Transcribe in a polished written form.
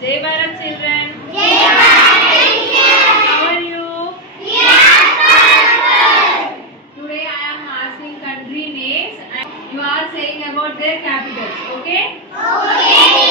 Jai Bharat children. Jai Bharat. How are you? Today I am asking country names and you are saying about their capitals. Okay? Okay.